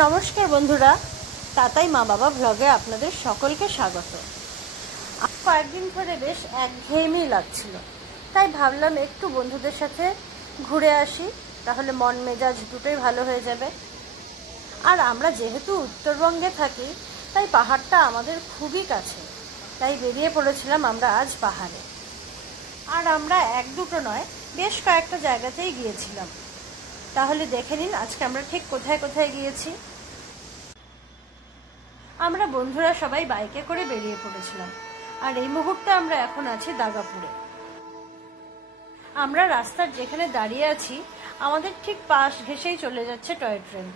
নমস্কার বন্ধুরা, তাতাই মা বাবা ব্লগে আপনাদের সকলকে স্বাগত। কয়েকদিন ধরে বেশ একঘেয়েমি লাগছিল, তাই ভাবলাম একটু বন্ধুদের সাথে ঘুরে আসি, তাহলে মন মেজাজ দুটোই ভালো হয়ে যাবে। আর আমরা যেহেতু উত্তরবঙ্গে থাকি, তাই পাহাড়টা আমাদের খুবই কাছে, তাই বেরিয়ে পড়েছিলাম আমরা আজ পাহাড়ে। আর আমরা এক দুটো নয়, বেশ কয়েকটা জায়গাতেই গিয়েছিলাম। তাহলে দেখে নিন আজকে আমরা ঠিক কোথায় কোথায় গিয়েছি। আমরা বন্ধুরা সবাই বাইকে করে বেরিয়ে পড়েছিলাম, আর এই মুহূর্তে আমরা এখন আছি দাগাপুরে। আমরা রাস্তার যেখানে দাঁড়িয়ে আছি, আমাদের ঠিক পাশ ঘেঁষেই চলে যাচ্ছে টয় ট্রেন।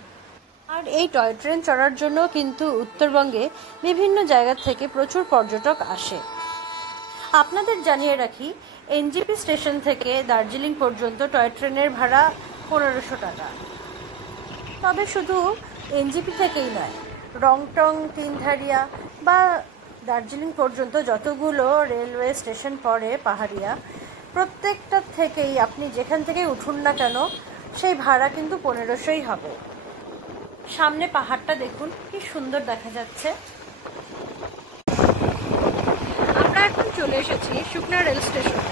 আর এই টয় ট্রেন চড়ার জন্য কিন্তু উত্তরবঙ্গে বিভিন্ন জায়গা থেকে প্রচুর পর্যটক আসে। আপনাদের জানিয়ে রাখি, এনজিপি স্টেশন থেকে দার্জিলিং পর্যন্ত টয় ট্রেনের ভাড়া 1500 টাকা। তবে শুধু এনজিপি থেকেই নয়, রংটং, তিনধারিয়া বা দার্জিলিং পর্যন্ত যতগুলো রেলওয়ে স্টেশন পড়ে পাহাড়িয়া, প্রত্যেকটা থেকেই আপনি যেখান থেকে উঠুন না কেন, সেই ভাড়া কিন্তু 1500ই হবে। সামনে পাহাড়টা দেখুন, কি সুন্দর দেখা যাচ্ছে। আমরা এখন চলে এসেছি শুকনা রেল স্টেশনে।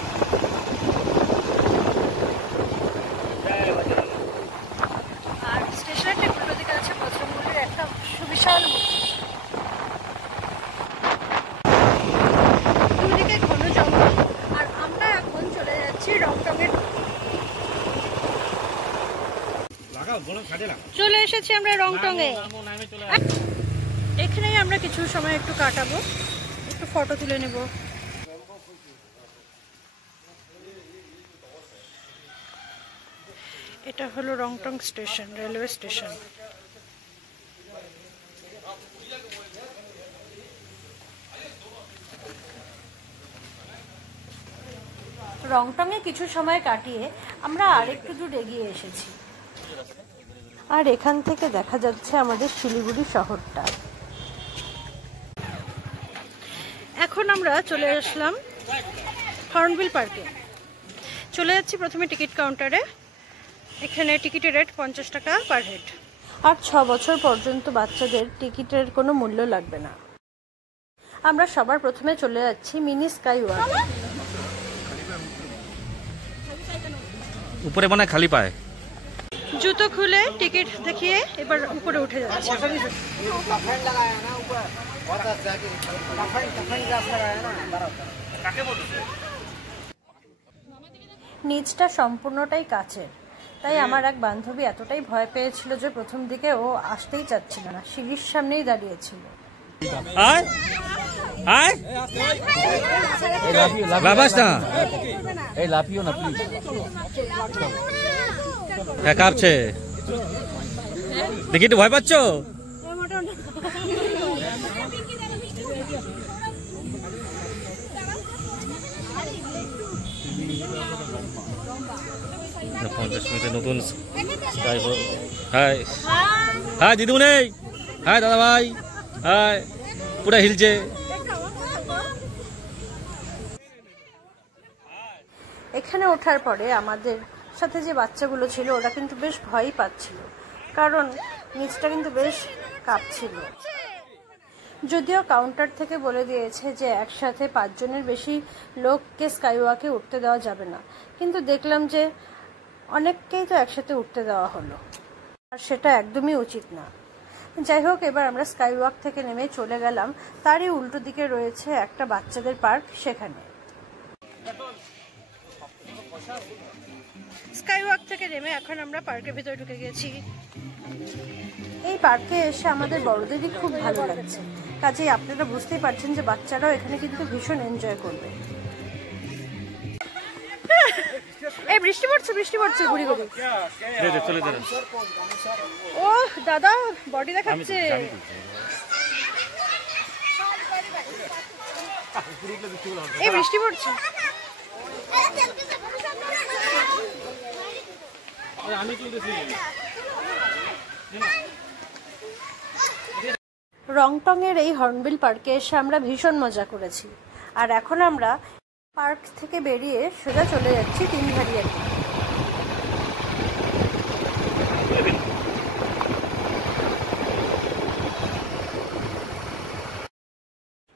আর স্টেশনের ঠিক উল্টো দিকে আছে বজরংবলীর একটা সুবিশাল মূর্তি। দুদিকে ঘন জঙ্গল, আর আমরা এখন চলে যাচ্ছি রংটংয়ের। চলে এসেছি আমরা রংটংয়ে। এখানেই আমরা কিছু সময় একটু কাটাবো, একটু ফটো তুলে নেব। এটা হলো রংটং স্টেশন, রেলওয়ে স্টেশন। রংটংয়ে কিছু সময় কাটিয়ে আমরা আরেকটু দূর এগিয়ে এসেছি, আর এখান থেকে দেখা যাচ্ছে আমাদের শিলিগুড়ি শহরটা। এখন আমরা চলে আসলাম হর্নবিল পার্কে। চলে যাচ্ছি প্রথমে টিকিট কাউন্টারে। এখানে টিকিটের রেট 50 টাকা পার হেড। আর 6 বছর পর্যন্ত বাচ্চাদের টিকিটের কোনো মূল্য লাগবে না। আমরা সবার প্রথমে চলে যাচ্ছি মিনি স্কাই ওয়াক। উপরে মনে খালি পায়। জুতো খুলে টিকিট দেখিয়ে এবার উপরে উঠে যাচ্ছে। নিচটা সম্পূর্ণটাই কাচের, তাই আমার এক বান্ধবী এতটাই ভয় পেয়েছিল যে প্রথম দিকে ও আসতেই চাচ্ছিল না, সিঁড়ির সামনেই দাঁড়িয়েছিল। কাঁপছে দেখি, একটু ভয় পাচ্ছ? নতুন হাই হাই দিদিমণি, হাই দাদা ভাই, হাই। পুরা হিলছে। এখানে ওঠার পরে আমাদের সাথে যে বাচ্চাগুলো ছিল ওরা কিন্তু বেশ ভয়ই পাচ্ছিল, কারণ নিচটা কিন্তু বেশ কাঁপছিল। যদিও কাউন্টার থেকে বলে দিয়েছে যে একসাথে 5 জনের বেশি লোককে স্কাইওয়াকে উঠতে দেওয়া যাবে না, কিন্তু দেখলাম যে অনেককেই তো একসাথে উঠতে দেওয়া হলো, আর সেটা একদমই উচিত না। যাই হোক, এবার আমরা স্কাইওয়াক থেকে নেমে চলে গেলাম তারই উল্টো দিকে রয়েছে একটা বাচ্চাদের পার্ক, সেখানে। স্কাইওয়াক থেকে নেমে এখন আমরা পার্কের ভিতরে ঢুকে গেছি। এই পার্কে এসে আমাদের বড়দেরই খুব ভালো লাগছে, কাজেই আপনারা বুঝতেই পারছেন যে বাচ্চারাও এখানে কিন্তু ভীষণ এনজয় করবে। এই বৃষ্টি পড়ছে, বৃষ্টি পড়ছে গুড়ি গুড়ি। ও দাদা, বডি দেখাচ্ছে। এই বৃষ্টি পড়ছে। রংটংয়ের এই হর্নবিল পার্কে এসে আমরা ভীষণ মজা করেছি, আর এখন আমরা পার্ক থেকে বেরিয়ে সোজা চলে যাচ্ছি তিনধারিয়াতে।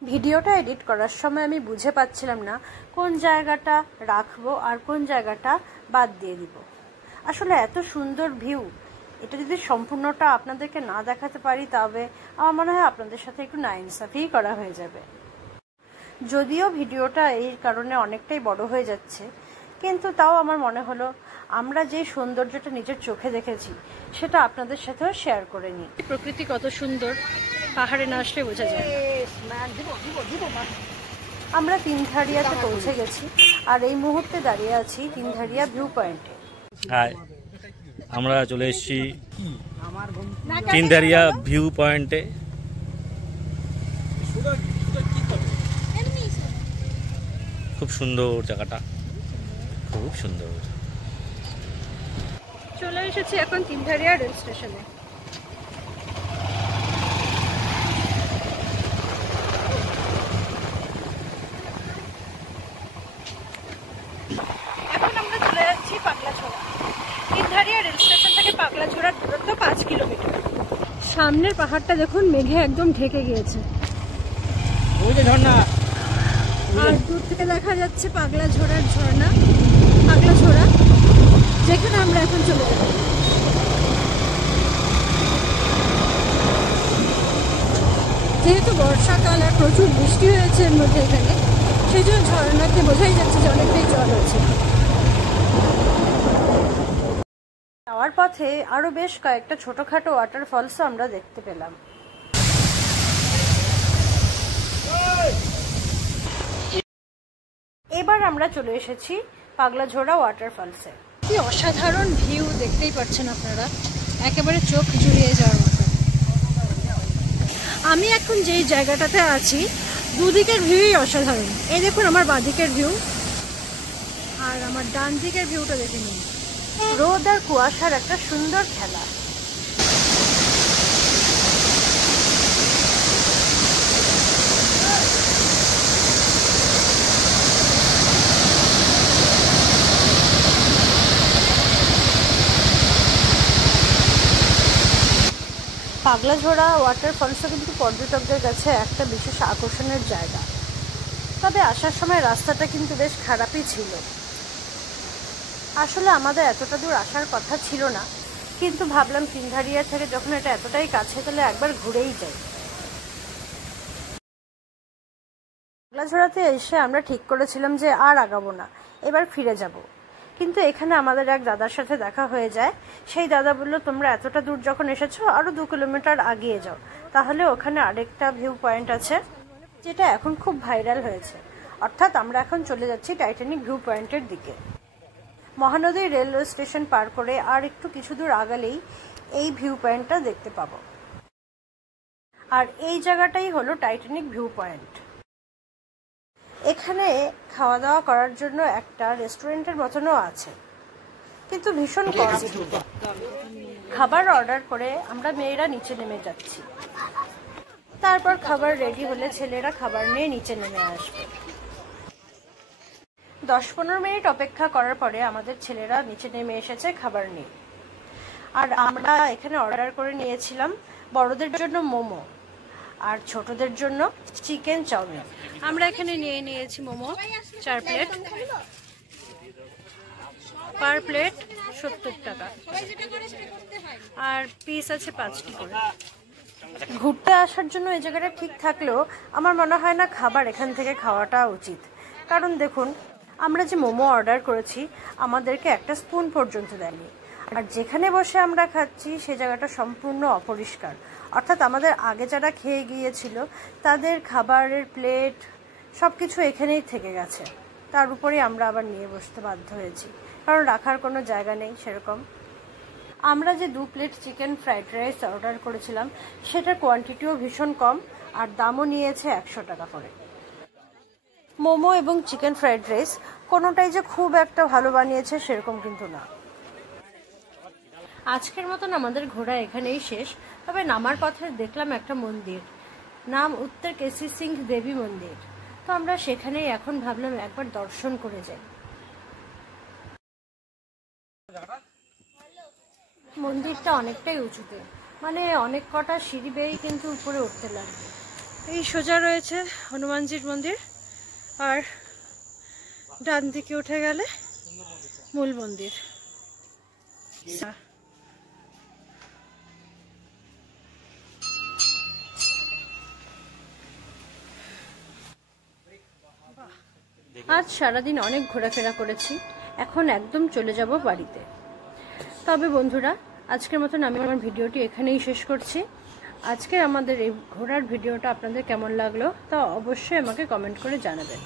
ভিডিওটা এডিট করার সময় আমি বুঝে পাচ্ছিলাম না কোন জায়গাটা রাখবো আর কোন জায়গাটা বাদ দিয়ে দিব। আসলে এত সুন্দর ভিউ, এটা যদি সম্পূর্ণটা আপনাদেরকে না দেখাতে পারি তবে আমার মনে হয় আপনাদের সাথে একটু নাইনসাফি করা হয়ে যাবে। যদিও ভিডিওটা এই কারণে অনেকটাই বড় হয়ে যাচ্ছে, কিন্তু তাও আমার মনে হলো আমরা যে সৌন্দর্যটা নিজের চোখে দেখেছি সেটা আপনাদের সাথেও শেয়ার করে নিই। প্রকৃতি কত সুন্দর, পাহাড়ে না আসলে বোঝা যায়। আমরা তিনধারিয়াতে পৌঁছে গেছি আর এই মুহূর্তে দাঁড়িয়ে আছি তিনধারিয়া ভিউ পয়েন্টে। হাই, আমরা চলে এসেছি তিনধারিয়া ভিউ পয়েন্টে। খুব সুন্দর জায়গাটা, খুব সুন্দর। চলে এসেছি এখন তিনধারিয়া রেল স্টেশনে। এখন আমরা চলে যাচ্ছি পাগলাছড়া। তিনধারিয়া রেল স্টেশন থেকে পাগলাছড়ার দূরত্ব 5 কিলোমিটার। সামনের পাহাড়টা দেখুন মেঘে একদম ঢেকে গিয়েছে, আর দূর থেকে দেখা যাচ্ছে পাগলাছড়ার ঝর্ণা, পাগলাছড়া, যেখানে আমরা এখন চলে যাব। যেহেতু বর্ষাকাল আর প্রচুর বৃষ্টি হয়েছে এর মধ্যে এখানে, সেই জন্য ঝর্ণাকে বোঝাই যাচ্ছে যে অনেকটাই জল আছে। যাওয়ার পথে আরো বেশ কয়েকটা ছোটখাটো ওয়াটারফলসও আমরা দেখতে পেলাম। এবার আমরা চলে এসেছি পাগলাঝোড়া ওয়াটারফলসে। কি অসাধারণ ভিউ, দেখতেই পাচ্ছেন আপনারা, একেবারে চোখ জুড়িয়ে যাওয়ার মতো। আমি এখন যেই জায়গাটাতে আছি দুদিকের ভিউই অসাধারণ। এই দেখুন আমার বাঁদিকের ভিউ আর আমার ডান দিকের ভিউটা দেখে নিন। রোদ আর কুয়াশার একটা সুন্দর খেলা। পাগলাঝোড়া ওয়াটারফলসও কিন্তু পর্যটকদের কাছে একটা বিশেষ আকর্ষণের জায়গা। তবে আসার সময় রাস্তাটা কিন্তু বেশ খারাপই ছিল। আসলে আমাদের এতটা দূর আসার কথা ছিল না, কিন্তু ভাবলাম তিনধারিয়া থেকে যখন এটা এতটাই কাছে তাহলে একবার ঘুরেই যাই। পাগলাঝোড়াতে এসে আমরা ঠিক করেছিলাম যে আর আগাবো না, এবার ফিরে যাব। কিন্তু এখানে আমাদের এক দাদার সাথে দেখা হয়ে যায়। সেই দাদা বলল, তোমরা এতটা দূর যখন এসেছো আরো 2 কিলোমিটার আগিয়ে যাও, তাহলে ওখানে আরেকটা ভিউ পয়েন্ট আছে যেটা এখন খুব ভাইরাল হয়েছে। অর্থাৎ আমরা এখন চলে যাচ্ছি টাইটানিক ভিউ পয়েন্টের দিকে। মহানদী রেলওয়ে স্টেশন পার করে আর একটু কিছু দূর আগালেই এই ভিউ পয়েন্টটা দেখতে পাবো। আর এই জায়গাটাই হলো টাইটানিক ভিউ পয়েন্ট। এখানে খাওয়া দাওয়া করার জন্য একটা রেস্টুরেন্টের মতনও আছে, কিন্তু ভীষণ কস্টলি। খাবার অর্ডার করে আমরা মেয়েরা নিচে নেমে যাচ্ছি। তারপর খাবার রেডি হলে ছেলেরা খাবার নিয়ে নিচে নেমে আসবে। 10-15 মিনিট অপেক্ষা করার পরে আমাদের ছেলেরা নিচে নেমে এসেছে খাবার নিয়ে। আর আমরা এখানে অর্ডার করে নিয়েছিলাম বড়দের জন্য মোমো আর ছোটদের জন্য চিকেন চাউমিন। আমরা এখানে নিয়ে নিয়েছি মোমো 4 প্লেট, পার প্লেট 70 টাকা, আর পিস আছে 5টি করে। ঘুরতে আসার জন্য এই জায়গাটা ঠিক থাকলেও আমার মনে হয় না খাবার এখান থেকে খাওয়াটা উচিত। কারণ দেখুন, আমরা যে মোমো অর্ডার করেছি আমাদেরকে একটা স্পুন পর্যন্ত দেয়নি, আর যেখানে বসে আমরা খাচ্ছি সে জায়গাটা সম্পূর্ণ অপরিষ্কার। অর্থাৎ আমাদের আগে যারা খেয়ে গিয়েছিল তাদের খাবারের প্লেট সবকিছু এখানেই থেকে গেছে। তার উপরে আমরা আবার নিয়ে বসতে বাধ্য হয়েছি, কারণ রাখার কোনো জায়গা নেই সেরকম। আমরা যে 2 plate chicken fried rice order করেছিলাম সেটার কোয়ান্টিটিও ভীষণ কম, আর দামও নিয়েছে 100 টাকা করে। মোমো এবং চিকেন ফ্রাইড রাইস কোনোটাই যে খুব একটা ভালো বানিয়েছে সেরকম কিন্তু না। আজকের মতন আমাদের ঘোরা এখানেই শেষ। তবে নামার পথে দেখলাম একটা মন্দির, নাম উত্তর কেসি সিং দেবী মন্দির। তো আমরা সেখানেই এখন ভাবলাম একবার দর্শন করে যাই। মন্দিরটা অনেকটাই উঁচুতে, মানে অনেক কটা সিঁড়ি বেয়ে কিন্তু উপরে উঠতে লাগবে। এই সোজা রয়েছে হনুমানজির মন্দির, আর ডান দিকে উঠে গেলে মূল মন্দির। আজ সারাদিন অনেক ঘোরাফেরা করেছি, এখন একদম চলে যাব বাড়িতে। তবে বন্ধুরা, আজকের মতন আমি আমার ভিডিওটি এখানেই শেষ করছি। আজকে আমাদের এই ঘোরার ভিডিওটা আপনাদের কেমন লাগলো তা অবশ্যই আমাকে কমেন্ট করে জানাবেন,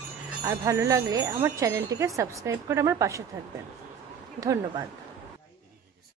আর ভালো লাগলে আমার চ্যানেলটিকে সাবস্ক্রাইব করে আমার পাশে থাকবেন। ধন্যবাদ।